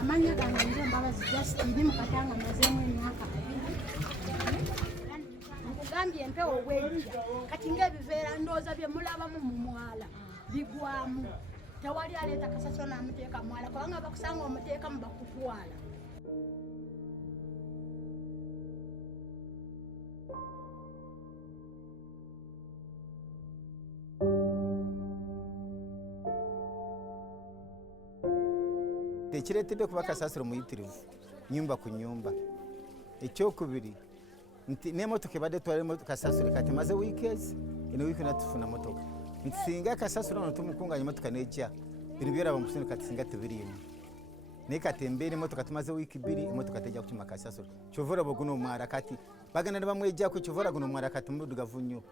Amanya gange ndio mbabazi just ndi mu Katanga mazemu emyaka nkugambye empewo obwejja kati ng'ebiveera ndooza bye mulabamu mu mwala bigwamu tewali aleeta kasasiro n'amuteeka mwala kubanga bakusanga omuteeka mu bakutwala. Ekireetedde kuba kasasiro muyitirivu nyumba ku nyumba. Ekyokubiri nti n'emmotoka ebadde twalemu kasasiro kati maze wiikeezi eno wiiki natufuna motoka nti singa kasasiro ono tumukunganya emmotoka n'ejja bino byeraba mu kitundu kati singa tubiriimu naye kati embeera emmotoka tumaze wiiki 2 emmotoka tejja kukima kasasiro kyova olaba guno omwala kati bagenda ne bamwejjako kyova olaba guno omwala kati muddugavu nnyo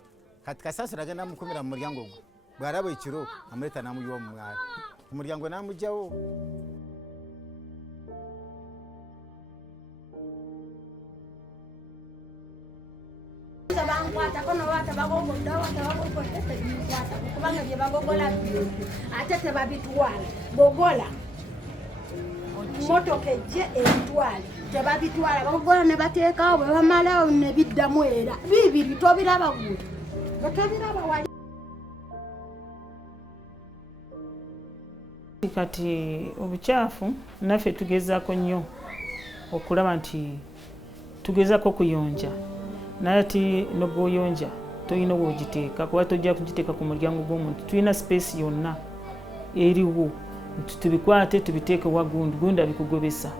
kati kasasiro agenda amukumira mu mulyango ogwo bw'alaba ekiro amuleeta n'amuyiwa mu mwala ku mulyango n'amugjawo. Bankwata kono wata bagogoda wata bagogoda tebikwata kubanga bye bagogola ate tebabitwala bogola motoka ejje ebitwale tebabitwala bagogola ne bateekawo bwe bamalawo ne biddamu era bibiri tobiraba guli tobiraba wali. Kati obukyafu naffe tugezaako nnyo okulaba nti tugezaako kuyonja naye ati nobwoyonja tolina bwogiteeka kuba tojja kugiteeka ku mulyango gw'omuntu tulina space yonna eriwo tubikwate tubiteeke wagundu gundi abikugobesa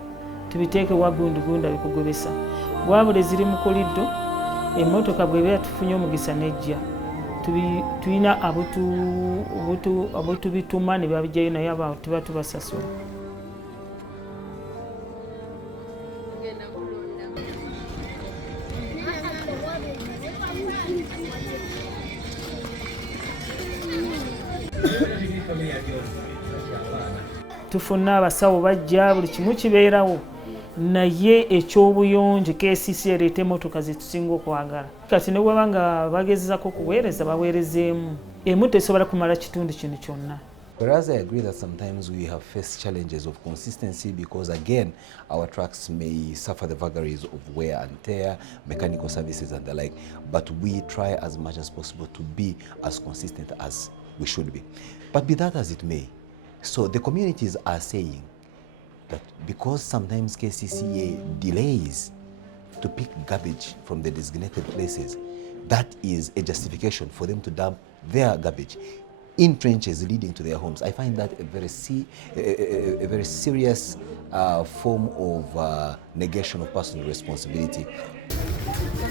tubiteeke wagundu gundi abikugobesa wabula eziri mu koliddo emmotoka bweba tufunye omugisa nejja tulina abotubituma ne babijjayo naye abo tuba tubasasula. Tufuna abasawo bajja buli kimu kibeerawo naye ekyobuyonjo KCC ereeta emmotoka zetusinga okwagala kati ne bwaba nga bagezezako kuweereza baweerezeemu emu tesobola kumala kitundu kino kyonna. Whereas I agree that sometimes we have faced challenges of consistency because again our trucks may suffer the vagaries of wear and tear, mechanical services and the like, but we try as much as possible to be as consistent as we should be. But be that as it may, so the communities are saying that because sometimes KCCA delays to pick garbage from the designated places, that is a justification for them to dump their garbage in trenches leading to their homes. I find that a very serious form of negation of personal responsibility.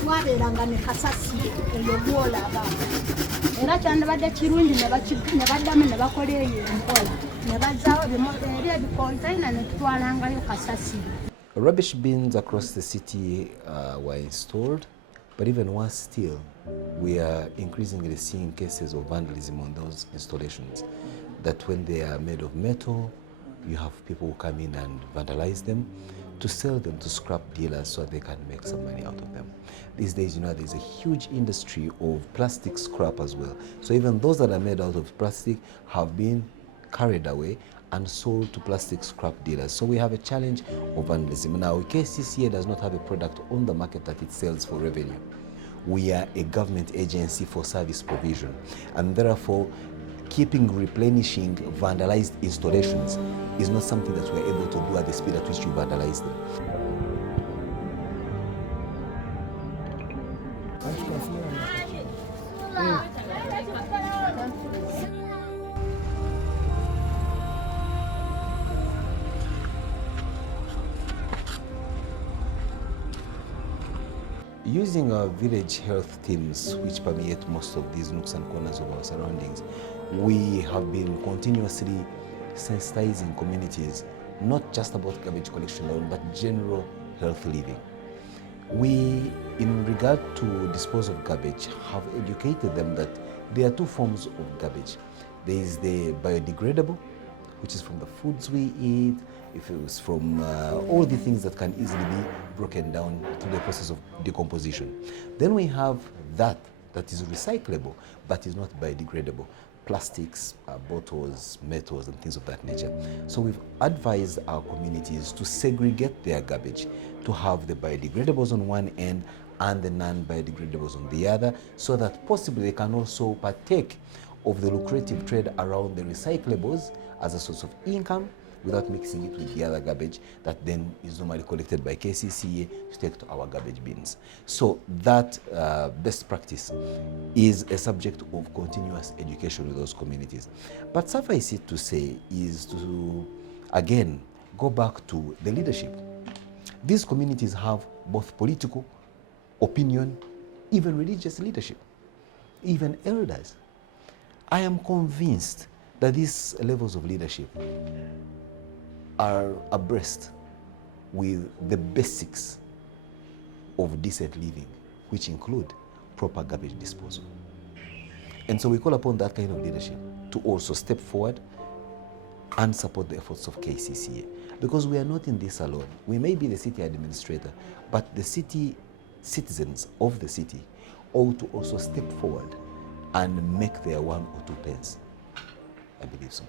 Twabeeranga ne kasasi eyo gwolaba era kyandibadde kirungi ne baddamu ne bakola eyo enkola ne bazzaawo ebikonteyina ne tutwalangayo kasasi. Rubbish bins across the city were installed, but even worse still, we are increasingly seeing cases of vandalism on those installations, that when they are made of metal, you have people who come in and vandalize them to sell them to scrap dealers so they can make some money out of them. These days, you know, there's a huge industry of plastic scrap as well. So even those that are made out of plastic have been carried away and sold to plastic scrap dealers. So we have a challenge of vandalism. Now, KCCA does not have a product on the market that it sells for revenue. We are a government agency for service provision, and therefore keeping replenishing vandalized installations is not something that we're able to do at the speed at which you vandalize them. Using our village health teams, which permeate most of these nooks and corners of our surroundings, we have been continuously sensitizing communities, not just about garbage collection alone, but general health living. We, in regard to dispose of garbage, have educated them that there are two forms of garbage. There is the biodegradable, which is from the foods we eat, if it was from all the things that can easily be broken down through the process of decomposition. Then we have that is recyclable, but is not biodegradable. Plastics, bottles, metals, and things of that nature. So we've advised our communities to segregate their garbage, to have the biodegradables on one end and the non-biodegradables on the other, so that possibly they can also partake of the lucrative trade around the recyclables as a source of income, without mixing it with the other garbage that then is normally collected by KCCA to take to our garbage bins. So that best practice is a subject of continuous education with those communities. But suffice it to say is to, again, go back to the leadership. These communities have both political, opinion, even religious leadership, even elders. I am convinced that these levels of leadership are abreast with the basics of decent living, which include proper garbage disposal. And so we call upon that kind of leadership to also step forward and support the efforts of KCCA, because we are not in this alone. We may be the city administrator, but the citizens of the city ought to also step forward and make their 1 or 2 pence. I believe so.